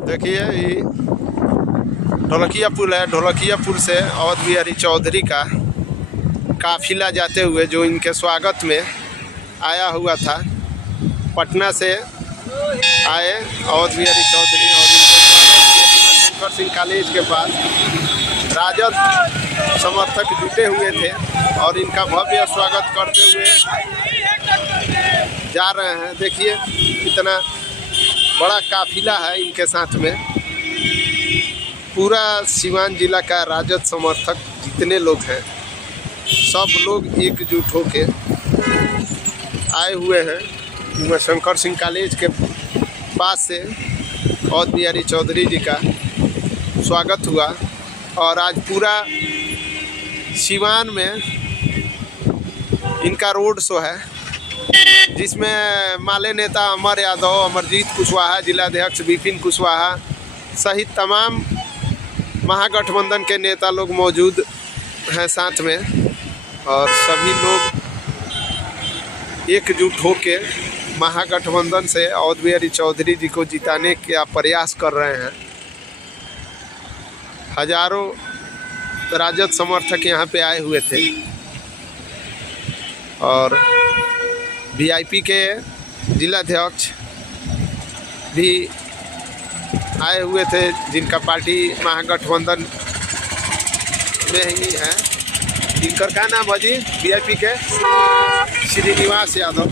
देखिए ये ढोलकिया पुल है। ढोलकिया पुल से अवध बिहारी चौधरी का काफिला जाते हुए जो इनके स्वागत में आया हुआ था, पटना से आए अवध बिहारी चौधरी और इनके स्वागत शंकर सिंह कॉलेज के पास राजद समर्थक जुटे हुए थे और इनका भव्य स्वागत करते हुए जा रहे हैं। देखिए कितना बड़ा काफिला है इनके साथ में। पूरा सीवान जिला का राजद समर्थक जितने लोग हैं सब लोग एकजुट होके आए हुए हैं। शंकर सिंह कॉलेज के पास से अवध बिहारी चौधरी जी का स्वागत हुआ और आज पूरा सीवान में इनका रोड शो है, जिसमें माले नेता अमर यादव, अमरजीत कुशवाहा, जिलाध्यक्ष विपिन कुशवाहा सहित तमाम महागठबंधन के नेता लोग मौजूद हैं साथ में और सभी लोग एकजुट होके महागठबंधन से अवध बिहारी चौधरी जी को जिताने का प्रयास कर रहे हैं। हजारों राजद समर्थक यहाँ पे आए हुए थे और वीआईपी के जिलाध्यक्ष भी आए हुए थे, जिनका पार्टी महागठबंधन में ही है। इनका क्या नाम है जी? वीआईपी के श्रीनिवास यादव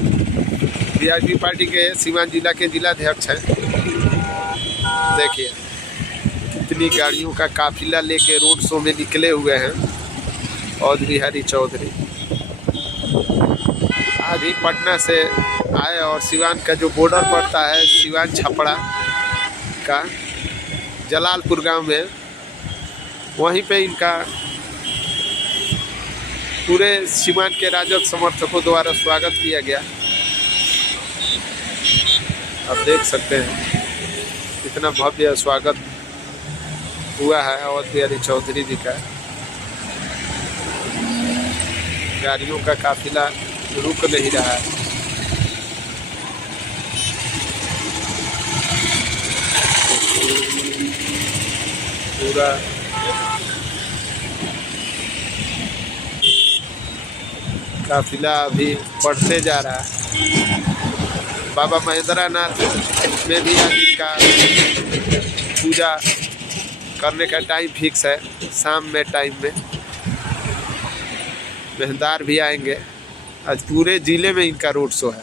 वीआईपी पार्टी के सीवान जिला के जिलाध्यक्ष हैं। देखिए कितनी गाड़ियों का काफिला लेके रोड शो में निकले हुए हैं अवध बिहारी चौधरी। आज ही पटना से आए और सीवान का जो बॉर्डर पड़ता है सीवान छपड़ा का जलालपुर गांव में, वहीं पे इनका पूरे सीवान के राजद समर्थकों द्वारा स्वागत किया गया। आप देख सकते हैं कितना भव्य स्वागत हुआ है अवध बिहारी चौधरी जी का। गाड़ियों का काफिला रुक नहीं रहा है। पूरा काफिला अभी बढ़ते जा रहा है। बाबा महेंद्रनाथ में भी आज का पूजा करने का टाइम फिक्स है, शाम में टाइम में मेहंदार भी आएंगे। आज पूरे ज़िले में इनका रोड शो है।